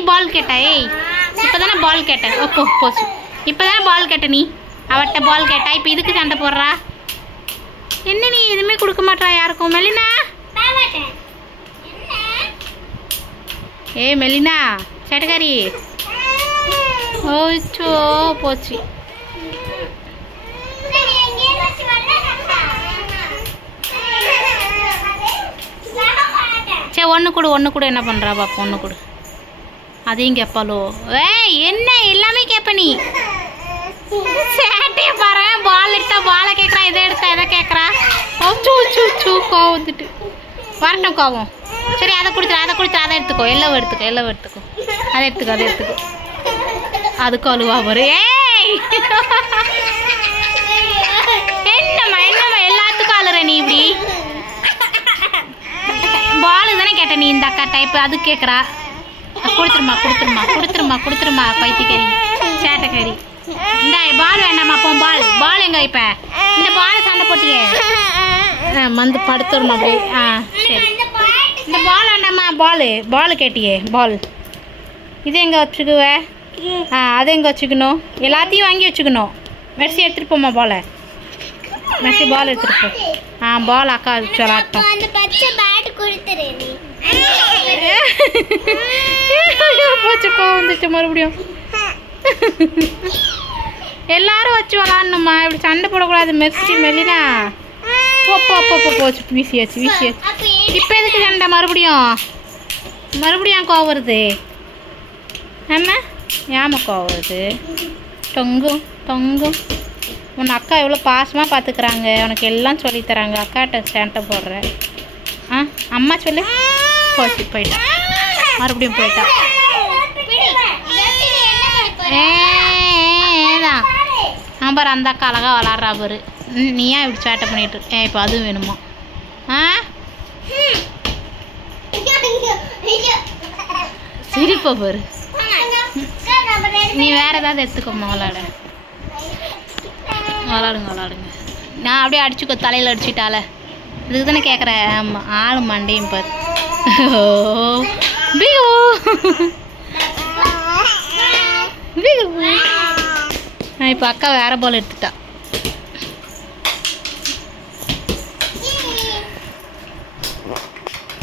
நீ பால் கேட்ட ஏய் இப்போதானே பால் கேட்ட ஓ போச்சு இப்போதானே பால் கேட்ட நீ அவட்ட பால் கேட்டா இப்போ இதுக்கு சண்டை போடுறா என்ன நீ எதுவுமே கொடுக்க மாட்டா யாருக்கும் மெலினா ஏய் மெலினா சேட்டக்காரி ஓச்சோ போச்சு சே ஒன்று கொடு என்ன பண்ணுறா பாப்பா ஒன்று கொடு அதையும் கேட்பாளோ ஏய் என்ன எல்லாமே கேட்ப நீ சேட்டையை பாரு பால் எடுத்தா பாலை கேட்குறா இதை எடுத்தா எதை கேட்குறா சூ கோவம் வந்துட்டு வரட்டும் கோவம் சரி அதை கொடுத்துரு அதை எடுத்துக்கோ எல்லாம் எடுத்துக்கோ அதை எடுத்துக்கோ அதுக்கு அழுவா வரும் ஏய் என்னம்மா எல்லாத்துக்கும் அழுற நீ இப்படி பால் தானே கேட்ட நீ இந்த அக்கா டைப் அது கேட்குறா கொடுத்துருமா பைத்தியக்காரி சேட்டைக்காரி இந்த பால் வேண்டாமா அப்போ பால் எங்க இப்போ இந்த பால் சண்டை போட்டியே வந்து படுத்துருமா அப்படியே சரி இந்த பால் வேண்டாமா பால் கேட்டியே பால் இது எங்கே வச்சுக்குவ அதை எங்கே வச்சுக்கணும் எல்லாத்தையும் வாங்கி வச்சுக்கணும் மெர்சி எடுத்துகிட்டு போமா மெர்சி பால் எடுத்துகிட்டு போ பால் அக்கா வச்சு விளாட்டோம் வந்துச்சு மறுபடியும் எல்லாரும் வச்சு விளாடணுமா இப்படி சண்டை போடக்கூடாது மெர்சி மெலினா போச்சு வீசியாச்சு இப்போ எதுக்கு சண்டை மறுபடியும் கோவம் வருது ஏமா கோவம் வருது தொங்கும் உன் அக்கா எவ்வளோ பாசமாக பார்த்துக்கிறாங்க உனக்கு எல்லாம் சொல்லித்தராங்க அக்காட்ட சண்டை போடுற அம்மா சொல்லு போயிட்டா மறுபடியும் போயிட்டா ஏதான் பாரு அந்த அக்கா அழகா விளாட்றா பாரு நீ ஏன் இப்படி சேட்டை பண்ணிட்டு இப்போ அதுவும் வேணுமா சிரிப்பா பாரு நீ வேற ஏதாவது எடுத்துக்கோமா விளாடுங்க நான் அப்படியே அடிச்சுக்கோ தலையில் அடிச்சுட்டால இதுக்கு தானே கேட்குறேன் ஆமாம் ஆளு மண்டையும் பாரு இப்போ அக்கா வேற பால் எடுத்துட்டா